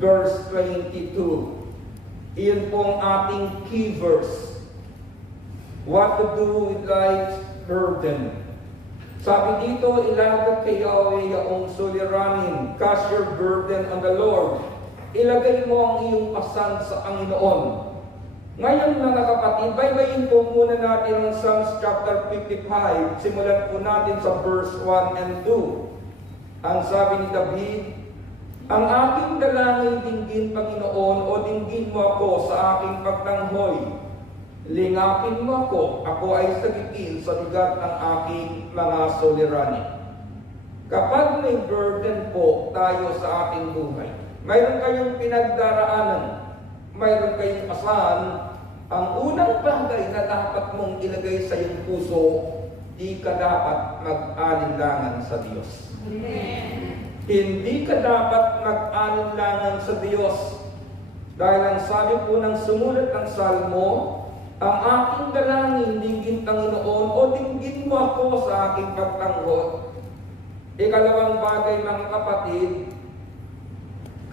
verse 22. Iyon po ang ating key verse. What to do with life's burden. Sabi dito, ilagay kay Yahweh yaong suliranin. Cast your burden on the Lord. Ilagay mo ang iyong pasan sa Panginoon. Ngayon mga kapatid, baybayin po muna natin ang Psalms chapter 55. Simulan po natin sa verse 1 and 2. Ang sabi ni David, ang aking dalangin dinggin, Panginoon, o dinggin mo ako sa aking pagtanghoy. Lingapin mo ako ay sagipin sa bigat ng aking mga suliranin. Kapag may burden po tayo sa ating buhay, mayroon kayong pinagdaraanan, mayroon kayong pasan, ang unang bagay na dapat mong ilagay sa iyong puso, di ka dapat mag-alinlangan sa Diyos. Amen. Hindi ka dapat mag-alinlangan sa Diyos. Dahil ang sabi po ng sumulat ng Salmo, ang aking dalangin, dinggin Panginoon, o dinggin mo ako sa aking pagtanggol. Ikalawang bagay mga kapatid,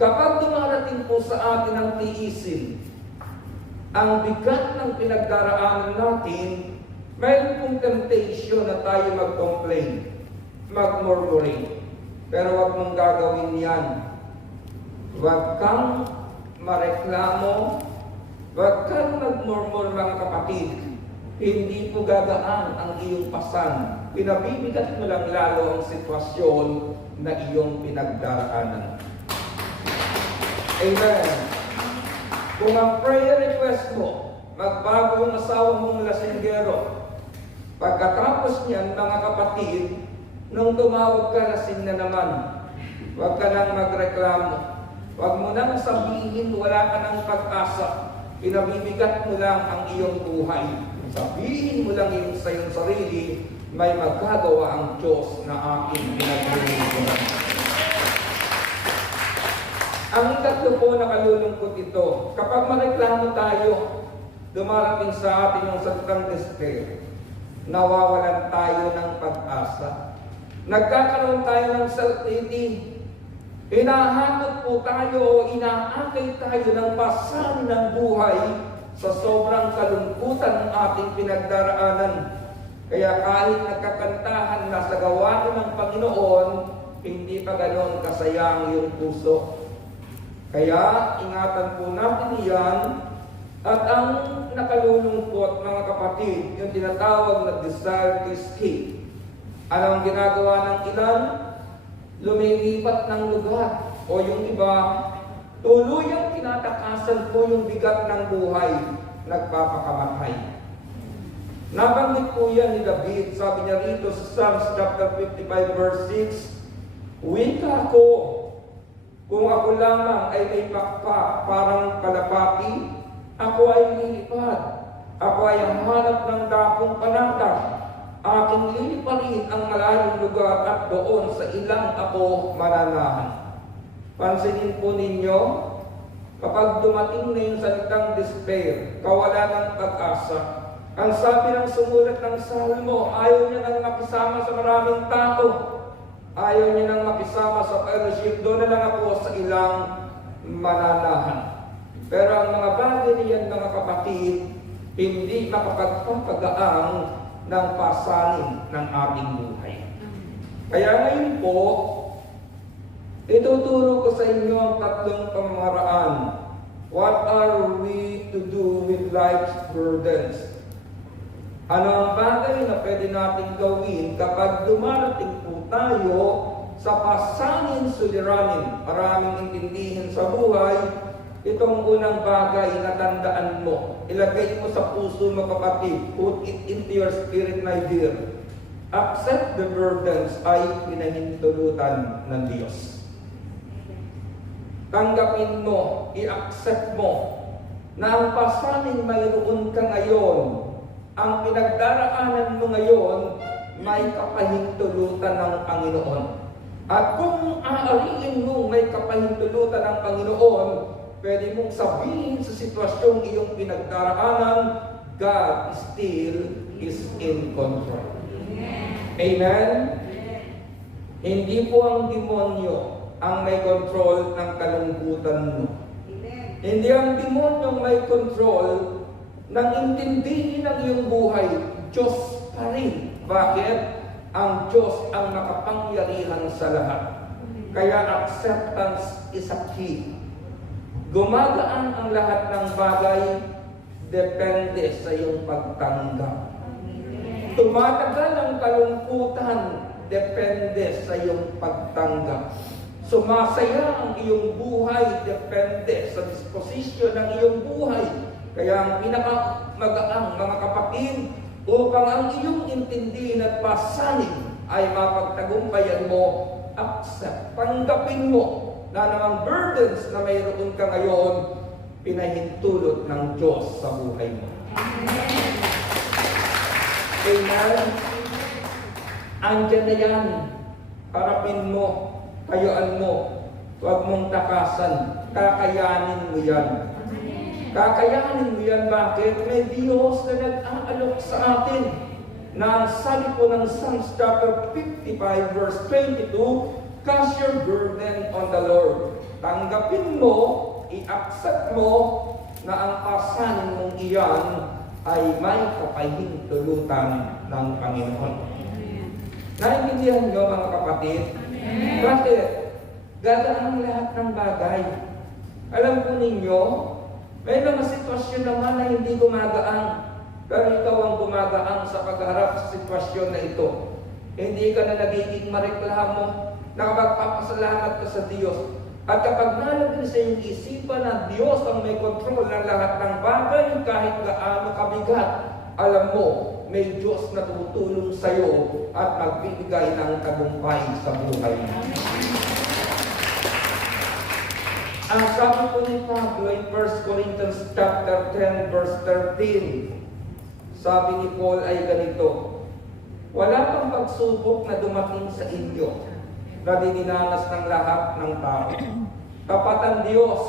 kapag dumarating po sa atin ang tiisin, ang bigat ng pinagdaraanan natin, mayroon pong temptation na tayo mag-complain, mag-murmuring. Pero huwag mong gagawin yan. Huwag kang mareklamo, huwag kang mag-murmur mga kapatid. Hindi po gagaan ang iyong pasan. Pinabibigat mo lang lalo ang sitwasyon na iyong pinagdaraanan. Amen. Kung ang prayer request mo, magbago yung asawa mong lasinggero, pagkatapos niyan, mga kapatid, nung tumawag ka, lasing na naman, huwag ka nang magreklamo. Huwag mo nang sabihin, wala ka nang pag-asa. Pinabibigat mo lang ang iyong buhay. Sabihin mo lang yung sa iyong sarili, may magagawa ang Diyos na aking pinaglilingkuran. Ang ikatlo po na kalulungkot ito, kapag mareklamo tayo, dumarating sa atin yung salitang despair, nawawalan tayo ng pag-asa. Nagkakaroon tayo ng self-pity. Hinahanap po tayo o inaakay tayo ng pasan ng buhay sa sobrang kalungkutan ng ating pinagdaraanan. Kaya kahit nagkakantahan na sa gawain ng Panginoon, hindi pa ganoon kasaya ang iyong puso. Kaya ingatan po natin iyan. At ang nakalulungkot mga kapatid, yung tinatawag na desire to escape. Anong ginagawa ng ilan? Lumilipat ng lugar. O yung iba, tuluyang tinatakasan po yung bigat ng buhay, nagpapakamatay. Nabanggit po yan ni David, sabi niya rito sa Psalms chapter 55 verse 6, wika ko, kung ako lamang ay may pakpak parang kalapati, ako ay lilipad, ako ay hanap ng dakong panatag, aking liliparin ang malayong lugar at doon sa ilang ako mananahan. Pansinin po ninyo, kapag dumating na yung salitang despair, kawalan ng pag-asa, ang sabi ng sumulat ng Salmo, ayaw niya nang makisama sa maraming tao. Ayaw niya nang makisama sa fellowship. Doon na lang ako sa ilang mananahan. Pero ang mga bagay niyan, mga kapatid, hindi makapagpapagaang ng pasanin ng ating buhay. Kaya ngayon po, ituturo ko sa inyo ang tatlong pamamaraan. What are we to do with life's burdens? Ano ang bagay na pwede natin gawin kapag dumarating po tayo sa pasanin suliranin? Maraming intindihin sa buhay. Itong unang bagay na tandaan mo. Ilagay mo sa puso mo kapatid. Put it into your spirit, my dear. Accept the burdens ay pinahintulutan ng Diyos. Tanggapin mo, i-accept mo na ang pasanin mayroon ka ngayon. Ang pinagdaraanan mo ngayon, may kapahintulutan ng Panginoon. At kung aariin mo may kapahintulutan ng Panginoon, pwede mong sabihin sa sitwasyong iyong pinagdaraanan, God still is in control. Amen? Hindi po ang demonyo ang may control ng kalungkutan mo. Amen. Hindi ang demonyong may control ng intindihin ng iyong buhay. Diyos pa rin. Bakit? Ang Diyos ang nakapangyarihan sa lahat. Kaya acceptance is a key. Gumagaan ang lahat ng bagay, depende sa iyong pagtanggap. Tumatagal ang kalungkutan, depende sa iyong pagtanggap. Sumasaya ang iyong buhay, depende sa disposisyon ng iyong buhay. Kaya ang pinakamagaang mga kapatid, upang ang iyong intindihin at pasanin ay mapagtagumpayan mo, accept, tanggapin mo na namang burdens na mayroon ka ngayon, pinahintulot ng Diyos sa buhay mo. Amen. Andyan na yan. Harapin mo, tayuan mo, huwag mong takasan, kakayanin mo yan. Kakayanin mo yan. Bakit? May Diyos na nag-aalok sa atin na ang sabi po ng Psalms chapter 55 verse 22, cast your burden on the Lord. Tanggapin mo, i-accept mo na ang pasanin mong iyan ay may kapahintulutan ng Panginoon. Naintindihan niyo mga kapatid? Bakit? Gagaan lahat ng bagay. Alam po ninyo, may mga sitwasyon naman na hindi gumagaan, pero ikaw ang gumagaan sa pagharap sa sitwasyon na ito. Hindi ka na nagiging mareklamo, nakapagpapasalamat ka sa Diyos. At kapag nalagay sa iyong isipan na Diyos ang may kontrol ng lahat ng bagay, kahit gaano kabigat, alam mo, may Diyos na tutulong sa iyo at magbibigay ng tagumpay sa buhay mo. Ang sabi po ni Pablo in 1 Corinthians chapter 10 verse 13, sabi ni Paul ay ganito, wala pang pagsubok na dumating sa inyo na dininanas ng lahat ng tao. Tapat ang Diyos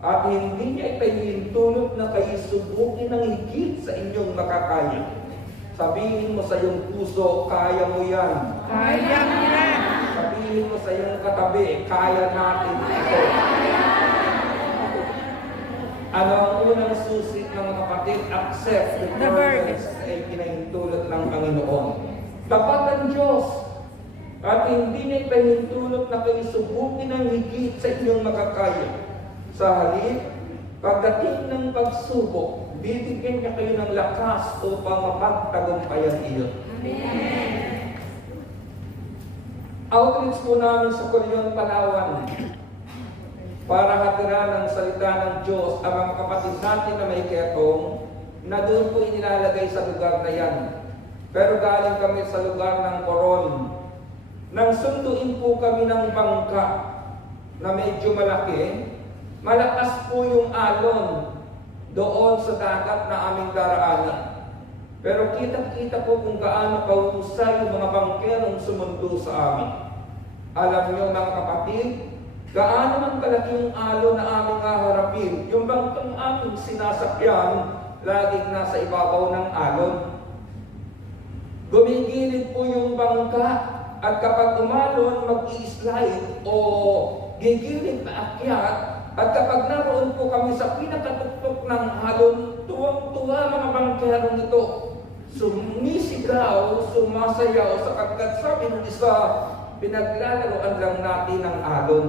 at hindi niya ipahintulot na kayo subukin ng higit sa inyong makakaya. Sabihin mo sa iyong puso, kaya mo yan. Kaya mo yan. Sabihin mo sa iyong katabi, kaya natin ito. Ano ang unang susi ng mga kapatid? Accept the burdens ay pinahintulot ng Panginoon. Tapat ang Diyos at hindi niya ipahintulot na kayo subukin ng higit sa inyong makakaya. Sa halip, pagdating ng pagsubok, bibigyan niya kayo ng lakas upang mapagtagumpayan iyon. Outreach po namin sa Corion, Palawan para hatiran ng salita ng Diyos ang mga kapatid natin na may ketong na doon po inilalagay sa lugar na yan. Pero galing kami sa lugar ng Coron. Nang sunduin po kami ng bangka na medyo malaki, malakas po yung alon doon sa dagat na aming daraanan. Pero kita-kita po kung gaano kahusay yung mga bangkerong sumundo sa amin. Alam niyo mga kapatid, gaano man kalaki yung alon na aming haharapin, yung bangkang aming sinasakyan, laging nasa ibabaw ng alon. Gumigilid po yung bangka at kapag umalon, mag-i-slide o gigilid na akyat. At kapag naroon po kami sa pinakatuktok ng alon, tuwang-tuwa mga bangkerong ito. Sumisigaw, sumasayaw sapagkat sabi ng isa, pinaglalaroan lang natin ang alon.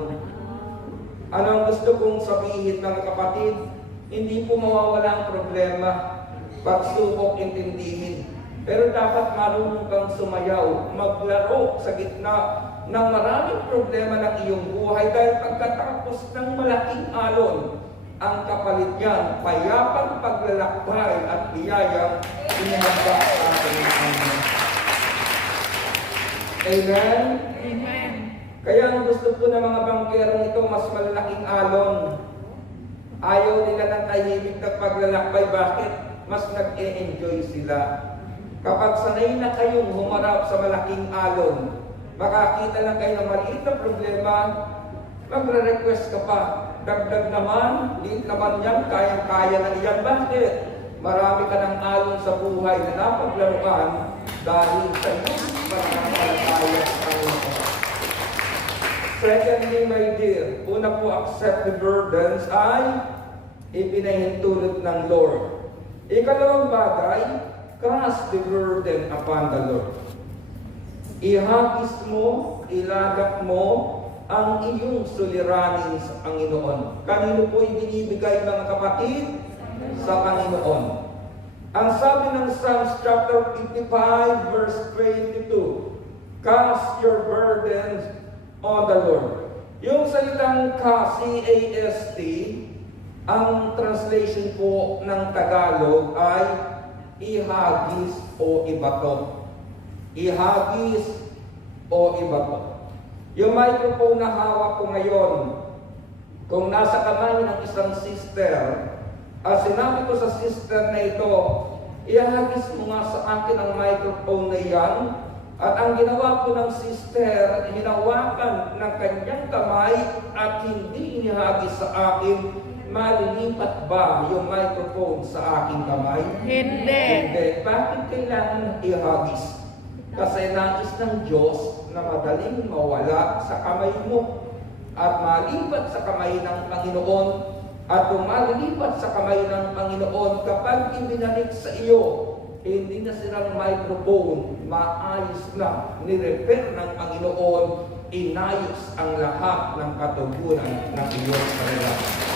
Ano ang gusto kong sabihin mga kapatid? Hindi po mawawala ang problema, pagsubok, intindihin. Pero dapat marunong kang sumayaw, maglaro sa gitna ng maraming problema ng iyong buhay dahil pagkatapos ng malaking alon, ang kapalit niyan, payapang paglalakbay at biyayang inihanda sa ating Panginoon. Amen? Amen. Kaya ang gusto po ng mga bangkerong ito, mas malaking alon. Ayaw nila ng tahimik na paglalakbay. Bakit? Mas nag-e-enjoy sila. Kapag sanay na kayong humarap sa malaking alon, makakita lang kayo ng maliit na problema, magre-request ka pa. Dagdag naman, liit naman yan, kayang-kaya na iyan. Bakit? Marami ka ng alon sa buhay na napaglaruan dahil sa iyong pananampalataya sa Panginoon. Secondly, my dear, una po, accept the burdens ay ipinahintulot ng Lord. Ikalawang bagay, cast the burden upon the Lord. Ihagis mo, ilagak mo ang iyong suliranin sa Panginoon. Kanino po ibinibigay, mga kapatid? Sa Panginoon. Ang sabi ng Psalms chapter 55 verse 22, cast your burdens on the Lord. Yung salitang cast, C-A-S-T, ang translation po ng Tagalog ay ihagis o ibato. Ihagis o ibato. Yung microphone na hawak ko ngayon, kung nasa kamay ng isang sister, sinabi ko sa sister na ito, ihagis mo nga sa akin ang microphone na yan. At ang ginawa ko ng sister, hinawakan ng kanyang kamay at hindi inihagis sa akin, malilipat ba yung microphone sa aking kamay? Hindi. Hindi. Bakit kailangan ihagis? Kasi nais ng Diyos na madaling mawala sa kamay mo at malipat sa kamay ng Panginoon. At kung malilipat sa kamay ng Panginoon, kapag ibinalik sa iyo, hindi na silang microphone, maayos na, nirepair ng Panginoon, inayos ang lahat ng katugunan ng iyong karelasyon.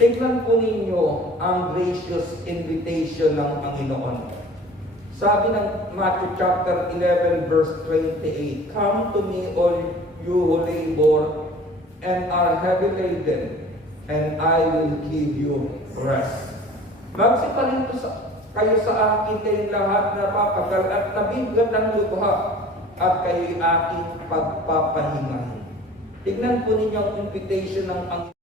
Tignan po ninyo ang gracious invitation ng Panginoon. Sabi ng Matthew chapter 11 verse 28, come to me all you who labor and are heavy laden, and I will give you rest. Magsiparito kayo sa akin, kayong lahat na papagal at nabigat ang lubha, at kayo'y aking pagpapahingahin. Tignan po ninyo ang invitation ng Panginoon.